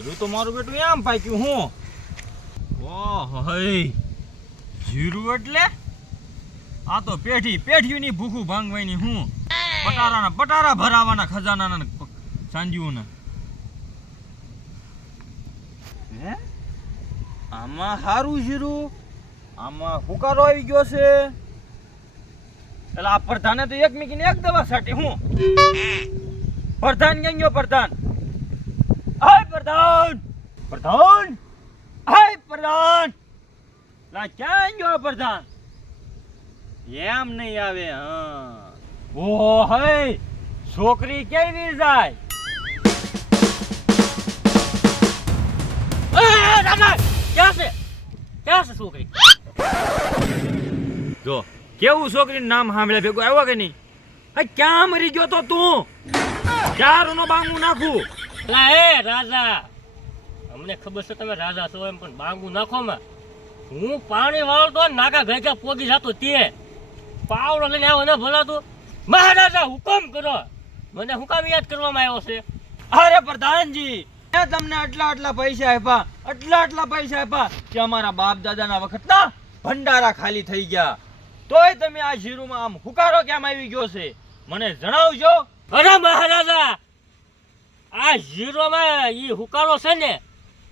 જીરું તો મારું બેટું એમ પાક્યું હું. ઓહ એટલે? આ તો પેઢી પેઢીની ભૂખું ભાંગવાની હું. પટારાના પટારા ભરાવાના ખજાનાના સાંજ્યુના. હે? આમાં સારું જીરું? આમાં હુકારો આવી ગયો છે. એટલે આ પ્રધાને તો એક મીકીને એક દવા સાટી હું. પ્રધાન ક્યાં ગયો પ્રધાન? પ્રધાન! પ્રધાન! હાય પ્રધાન! લા ક્યાં ગયો પ્રધાન? એમ નહીં આવે, હા. ઓ હે છોકરી કેવી જાય? ક્યાં છે? ક્યાં છે છોકરી? જો, કેવું છોકરીનું નામ સાંભળ્યા ભેગો? આવ્યો કે નહીં? ક્યાં મરી ગયો તો તું? ચારનો બાંગું નાખું. એ રાજા. અમને ખબર છે તમે રાજા છો એમ પણ બાંગુ નાખો માં. હું પાણી વાળતો નાકા ભેગા પોગી જતો તે. પાવડો લઈને આવ્યો ને ભલાતું મહારાજા હુકમ કરો. મને હુકમ યાદ કરવામાં આવ્યો છે? અરે પ્રધાનજી તમને આટલા આટલા પૈસા આપ્યા આટલા આટલા પૈસા આપ્યા કે અમારા બાપ દાદાના વખતના ભંડારા ખાલી થઈ ગયા. તોય તમે આ જીરુમાં આમ હુકારો કેમ આવી ગયો છે? મને જણાવજો. અરે મહારાજા આ ઝીરોમાં એ હુકારો છે ને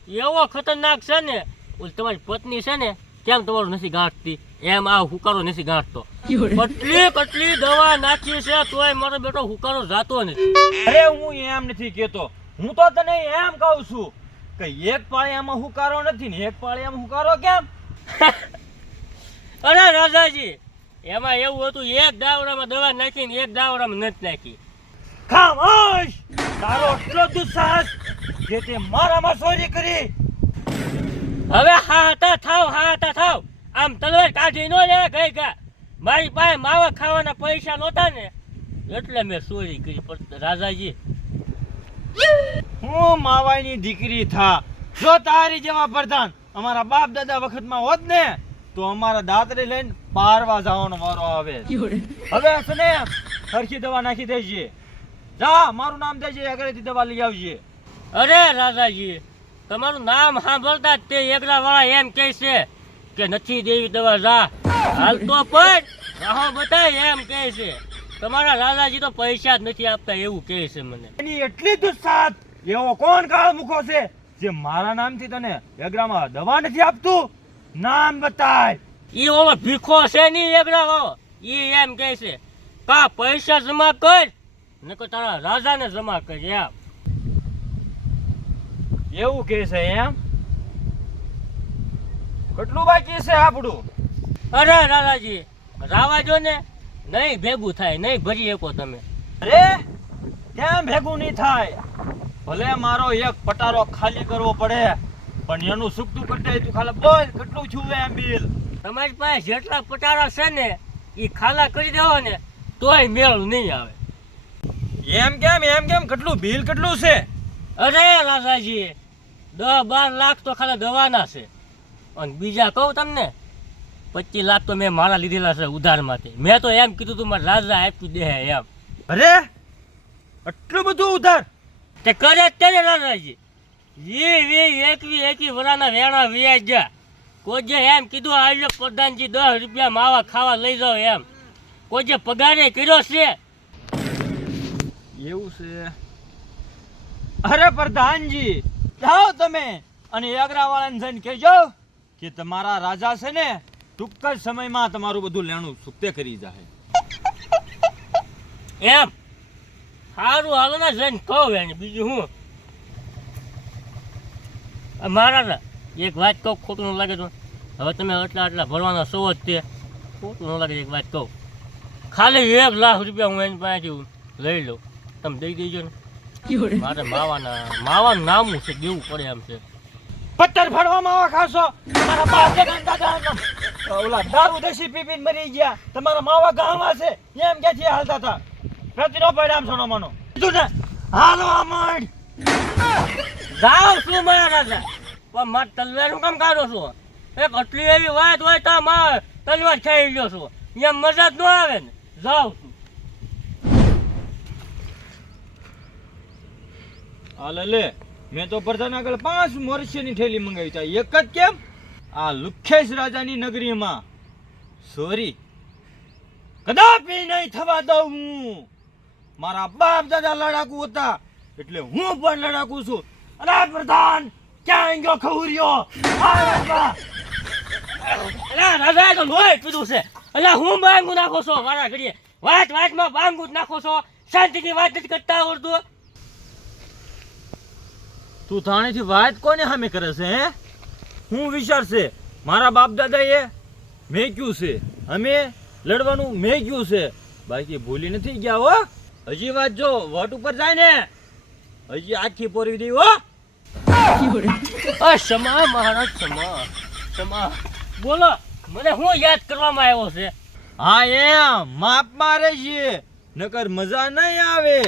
એવો ખતરનાક છે ને ઓલી તમારી પત્ની છે ને કેમ તમારું નથી ગાંઠતી? એમ આ હુકારો નથી ગાંઠતો. કેટલી કેટલી દવા નાખી છે તોય મારો બેટો હુકારો જાતો નથી. અરે હું એમ નથી કેતો. હું તો તને એમ કહું છું કે એક પાળિયામાં હુકારો નથી ને એક પાળિયામાં હુકારો કેમ? અરે રાજાજી એમાં એવું હતું એક દાવડામાં દવા નાખીને એક દાવડામાં નથી નાખી. ખામોશ! તારો એટલો દુસ્સાહસ જે તે મારામાં ચોરી કરી. હવે હાતા થાવ હાતા થાવ. આમ તલવાર કાઢી નો લે ગઈ ગા. મારી પાસે માવા ખાવાના પૈસા નહોતા ને એટલે મેં ચોરી કરી પણ રાજાજી. હું માવાઈની દીકરી થા. જો તારી જેવા પ્રધાન અમારા બાપ દાદા વખતમાં હોત ને તો અમારા દાતરે લઈને પારવા જવાનો વારો આવે. હવે છે ને સરખી દવા નાખી દેજે. જા મારું નામ દેજે આગળથી દવા લઈ આવજે. અરે રાજાજી તમારું નામ સાંભળતા જ તે એકલા વાળા એમ કહે છે કે નથી દેવી દવા જા. હાલ તો પણ રાહો બતાય એમ કહે છે. તમારા રાજાજી તો પૈસા જ નથી આપતા એવું કહે છે મને. એની એટલી દુસ્સાત એવો કોણ કાળ મૂકો છે જે મારા નામથી તને વેગરામાં દવા નથી આપતું? નામ બતાય. ઈ ઓલો ભીખો છે ની એકલા વાળો ઈ એમ કહે છે કા પૈસા જમા કર નકર તારા રાજાને જમા કરી એમ એવું કે છે એમ? કેટલું બાકી છે આપણું? અરે રાજાજી રાવા જો ને નહીં ભેગું થાય નહીં ભરી શકો તમે. અરે કેમ ભેગું નહીં થાય? ભલે મારો એક પટારો ખાલી કરવો પડે પણ એનું સુકતું કટાય તું ખાલી બોલ કેટલું છું એમ બિલ? તમારી પાસે જેટલા પટારા છે ને એ ખાલા કરી દેવો ને તોય મેળ નહીં આવે. એમ કેમ એમ કેમ? કેટલું બિલ કેટલું છે? અરે રાજાજી દસ બાર લાખ તો ખાલી દવાના છે. અને બીજા કહું તમને પચીસ લાખ તો મેં મારા લીધેલા છે ઉધારમાંથી. મેં તો એમ કીધું તું મારે રાજા આપ્યું દે એમ. અરે? આટલું બધું ઉધાર? તે કરે જ તે રાજાજી. વી વી એકવી એકી વરાના વેણા વ્યાજ જા કોઈ જે એમ કીધું આવ્યો પ્રધાનજી દસ રૂપિયા માવા ખાવા લઈ જાઓ એમ. કોઈ જે પગારે કર્યો છે? એવું છે. અરે પ્રધાનજી, જાઓ તમે અને અગ્રાવાળાને જઈને કહેજો કે તમારા રાજા છે ને, ટૂંક જ સમયમાં તમારું બધું લેણું સુક્તે કરી જાય એમ? સારું હાલો ને જઈને કહો એને બીજું હું. મારા એક વાત કહું, ખોટું ન લાગે તો. હવે તમે આટલા આટલા ભરવાના છો જ તે. ખોટું ન લાગે, એક વાત કહું. ખાલી એક લાખ રૂપિયા હું એની પાસેથી લઈ લઉં. તમે દઈ દેજો ને. મારે માવાના માવાનું નામું છે દેવું પડે એમ છે. પથ્થર ફાડવા માવા ખાશો? તમારા બાપ દાદા દાદા ઓલા દારૂ દેશી પીપીન મરી ગયા. તમારા માવા ગામમાં છે. એમ ક્યાંથી હાલતા હતા? પ્રતિનો પરિણામ સોનો મનો. કીધું ને હાલો માંડ. જાઓ શું મારા રાજા પણ મારે તલવાર હું કામ કાઢો છો? એક આટલી એવી વાત હોય તો મા તલવાર ખાઈ લ્યો છો. એમ મજા જ ન આવે ને. જાવ છું હાલે લે, મેં તો પ્રધાન આગળ પાંચ મોરસિયાની થેલી મંગાવી છે એક જ કેમ? આ લુખેશ રાજાની નગરીમાં. સોરી કદાપી નહીં થવા દઉં હું. મારા બાપ દાદા લડાકુ હતા, એટલે હું પણ લડાકુ છું. અરે પ્રધાન ક્યાં ગયો ખવર્યો અલા રાજા. તો લોહી પીધું છે. અલા હું બાંગુ નાખો છો? મારા ઘડીએ. વાત વાતમાં બાંગુ જ નાખો છો. શાંતિથી વાત નથી કરતા આવડતું. તું થાણેથી વાત કોને સામે કરે છે, હે? હું વિચારશે મારા બાપ દાદાએ મેક્યું છે. અમે લડવાનું મેં મેક્યું છે. બાકી ભૂલી નથી ગયા, હો? હજી વાત જો, વટ ઉપર જાય ને, હજી આખી પોરવી દઈ હો? ક્ષમા મહારાજ ક્ષમા ક્ષમા બોલો, મને હું યાદ કરવામાં આવ્યો છે? હા, એમ. માપ મારે છે. નકર મજા નહીં આવે.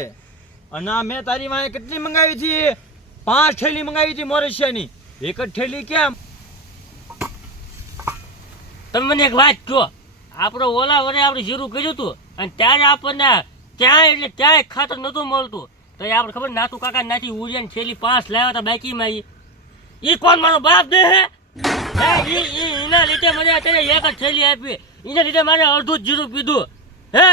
અને મેં તારી વાંહે કેટલી મંગાવી હતી? પાંચ થેલી મંગાવી હતી મોરેશિયાની. એક જ થેલી કેમ? તમે મને એક વાત કહો. આપણે ઓલા વરે આપણે જીરું કર્યું હતું અને ત્યારે આપણને ક્યાંય એટલે ક્યાંય ખાતર નહોતું મળતું. તો એ આપણે ખબર નાતું કાકા નાથી ઉડિયાની છેલ્લી પાંચ લાવ્યા હતા બાકીમાં એ એ કોણ મારો બાપ દે હે? એના લીધે મને અત્યારે એક જ થેલી આપી. એના લીધે મારે અડધું જ જીરું પીધું. હે?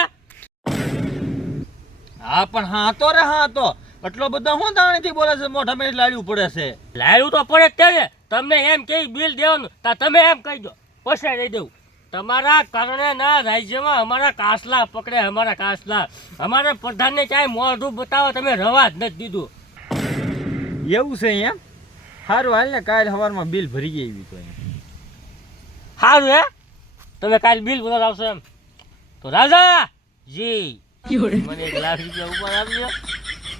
હા પણ હા તો રે હા તો એટલો બધો હું દાણીથી બોલે છે મોઢા મેં લાડ્યું પડે છે? લાડ્યું તો પડે જ ત્યારે તમને એમ કે બિલ દેવાનું તા તમે એમ કહી દો. પછી દઈ દેવું તમારા કારણે ના રાજ્યમાં અમારા કાસલા પકડે અમારા કાસલા. અમારા પ્રધાનને ચાહે મોઢું બતાવો તમે રવા જ નથી દીધું. એવું છે એમ સારું હાલ ને કાલ સવારમાં બિલ ભરી ગઈ એવી તો સારું હે? તમે કાલ બિલ ભરવા આવશો એમ. તો રાજા જી. મને એક લાખ રૂપિયા ઉપર આપજો.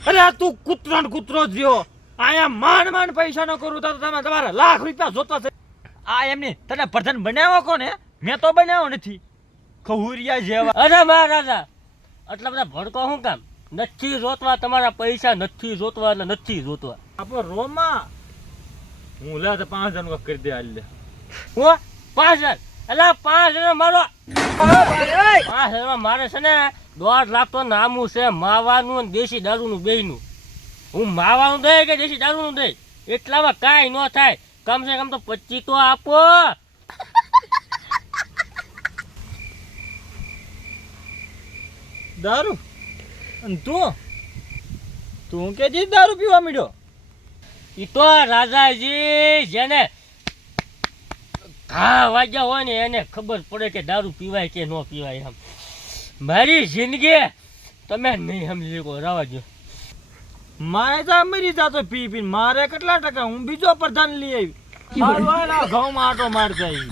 અરે આ તું કૂતરો ને કૂતરો જ રહ્યો. આયા માંડ માંડ પૈસા ન કરું તો તમે તમારા લાખ રૂપિયા જોતા છે. આ એમની તને પ્રધાન બનાવ્યો કોને મેં તો બનાવ્યો નથી. ખહુરિયા જેવા. અરે મહારાજા એટલે બધા ભડકો શું કામ? નથી જોતવા તમારા પૈસા નથી જોતવા એટલે નથી જોતવા. આપણો રોમા. હું લે તો પાંચ હજાર કરી દે હાલ લે. હું પાંચ હજાર? એટલે પાંચ હજાર મારો પાંચ હજારમાં મારે છે ને દોઢ લાખ તો નામું છે માવાનું અને દેશી દારૂનું બેયનું. હું માવાનું દઈ કે દેશી દારૂનું દઈ? એટલામાં કાંઈ ન થાય. કમસે કમ તો પચીસ તો આપો. દારૂ? અને તું? તું કે દારૂ પીવા મીડ્યો? એ તો રાજાજી જેને ઘા વાગ્યા હોય ને એને ખબર પડે કે દારૂ પીવાય કે ન પીવાય આમ મારી જિંદગી તમે નહીં સમજી શકો, રવા મારે તો મરી જાતો પી પી મારે કેટલા ટકા? હું બીજો પ્રધાન લઈ આવી. ઘઉં માં આટો મારતા આવી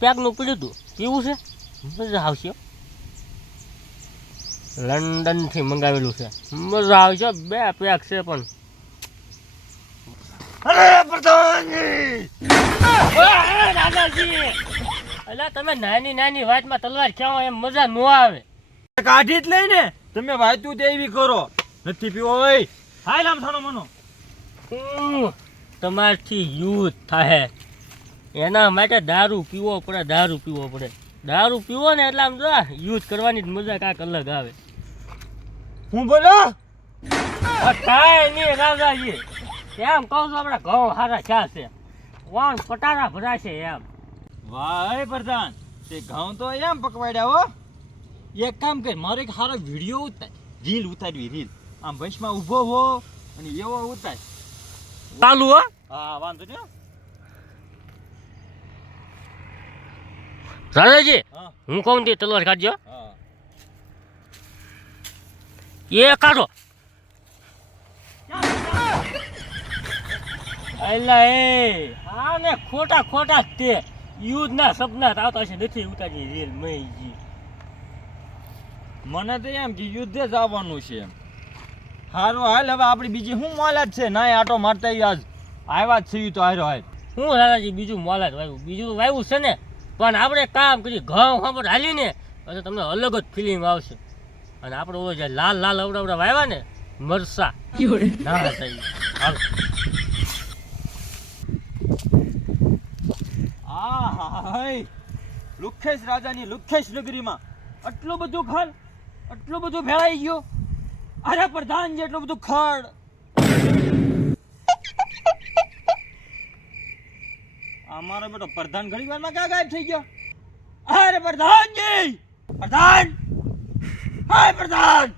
પેકનું પીડ્યું તું. પીવું છે? મજા આવશે લંડનથી મંગાવેલું છે. મજા આવશે બે પેક છે પણ. અરે પ્રધાનજી! અલા તમે નાની નાની વાતમાં તલવાર ખેવો એમ મજા ન આવે. કાઢી જ લઈને તમે વાતું તેવી કરો. નથી પીવો ઓય. હાલ આમ થાનો મનો. તમારથી યુદ્ધ થાય એના માટે દારૂ પીવો પડે દારૂ પીવો પડે. દારૂ પીવો ને એટલે આમ જો યુદ્ધ કરવાની જ મજા કાંઈક અલગ આવે. હું બોલો? કાંઈ નહીં રાજાજી એમ કહું છું આપણે ઘઉં સારા ક્યાં છે? વાણ પટારા ભરાશે એમ. વાહ પ્રધાન તે ઘઉં તો એમ પકવાડ્યા હો. એક કામ કર મારો એક સારો વીડિયો ઉતાર રીલ ઉતારવી રીલ. આમ ભેંસમાં ઊભો હો અને એવો ઉતાર. ચાલુ હો. હા વાંધો નહીં. રાજાજી હા. હું કહું તે તલવાર કાઢજો. હા. એ કાઢો. અલા એ હા ને ખોટા ખોટા જ તે યુદ્ધના સપના આવતા હશે નથી ઉતારી રેલ મહીજી મને તો એમ કે યુદ્ધે જ આવવાનું છે એમ. હારું હાલ હવે આપણી બીજી શું મોલાદ છે? ના આટો મારતા આજ આવ્યા જ થયું તો હારો હાલ. હું દાદાજી બીજું મોલા જ વાવ્યું બીજું વાવ્યું છે ને. પણ આપણે કામ કરી ઘઉં ખબર હાલી ને એટલે તમને અલગ જ ફિલિંગ આવશે. અને આપણે લાલ લાલ અવડાવડા વાવ્યા ને મરસા. ના થાય. હાલો આ હાય લુખેશ રાજાની લુખેશ નગરીમાં આટલું બધું ખાલ આટલું બધું ભેળાઈ ગયો. અરે પ્રધાન જેટલું બધું ખડ. અમારો બેટો પ્રધાન ઘણી વારમાં ક્યાં ગાયબ થઈ ગયો? અરે પ્રધાનજી પ્રધાન! હાય પ્રધાન!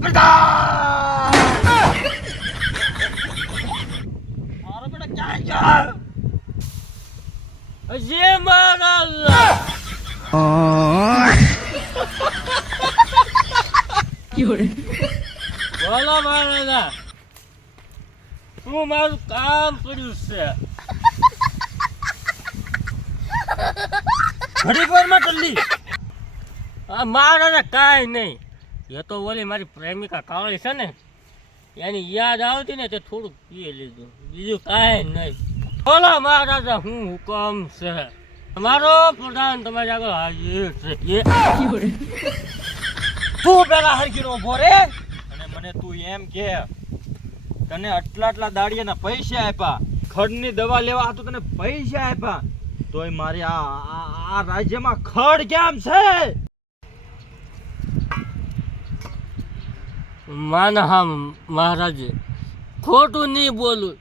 પ્રધાન મારો બેટો ક્યાં ગયો જય મહારાજ બોલો મહારાજા હું મારું કામ કર્યું છે. ઘડીક વારમાં ટલ્લી આ મહારાજા કાંઈ નહીં. એ તો ઓલી મારી પ્રેમિકા કાળી છે ને એની યાદ આવતી ને તે થોડુંક પીએ લીધું. બીજું કાંઈ નહીં. બોલો મહારાજા હું હુકમ છે. મારો પ્રધાન તમારી આગળ હાજર છે. તું પેલા હરખીનો ઊભો રે. અને મને તું એમ કે તને આટલા આટલા દાડિયાના પૈસા આપ્યા. ખડની દવા લેવા હતું તને પૈસા આપ્યા. તોય મારે આ આ- રાજ્યમાં ખડ કેમ છે? માનહા મહારાજ ખોટું નહીં બોલું.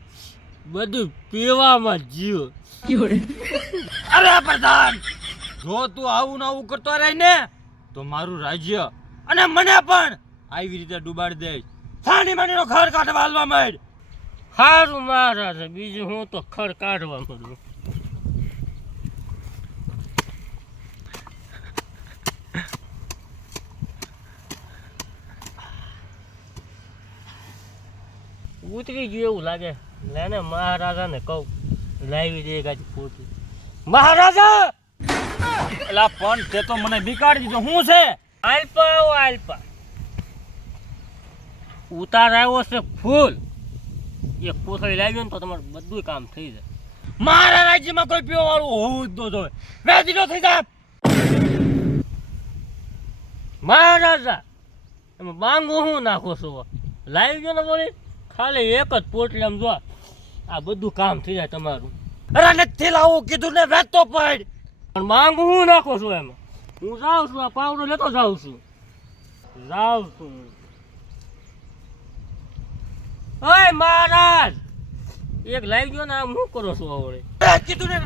બધું પીવામાં જીવ. અરે પ્રધાન! જો તું આવું ને આવું કરતો રહે ને તો મારું રાજ્ય અને મને પણ આવી રીતે ડૂબાડી દે સાની માનીનો ખડ કાઢવા હાલવા માંડ. સારું મહારાજ બીજું હું તો ખડ કાઢવા માંડું. ઉતરી ગયું એવું લાગે. લેને મહારાજાને કહું. લાવી દે કાંઈ ખોટું મહારાજા! એલા પણ તે તો મને બિકાડી દીધો. શું છે? આલ્પા ઓ આલ્પા ઉતાર આવ્યો છે ફૂલ. એક કોથળી લાવ્યો ને તો તમારું બધું કામ થઈ જાય. મારા રાજ્યમાં કોઈ પીવા વાળું હોવું જ ન જોઈએ. વેચીનો થઈ જાય મહારાજા, એમાં બાંગો હું નાખો છો? લાવી ગયો ને બોલી ખાલી એક જ પોટલી આમ જો. આ બધું કામ થઈ જાય તમારું. અરે નથી લાવું, કીધું ને વેચતો પડ. પણ માંગુ હું નાખો છું એમાં? હું જાઉં છું આ પાવડો લેતો જાઉં છું. જાઉં છું. ઓય મહારાજ! એક લાવી ગયો ને આમ હું કરો છો આવડે? કીધું ને.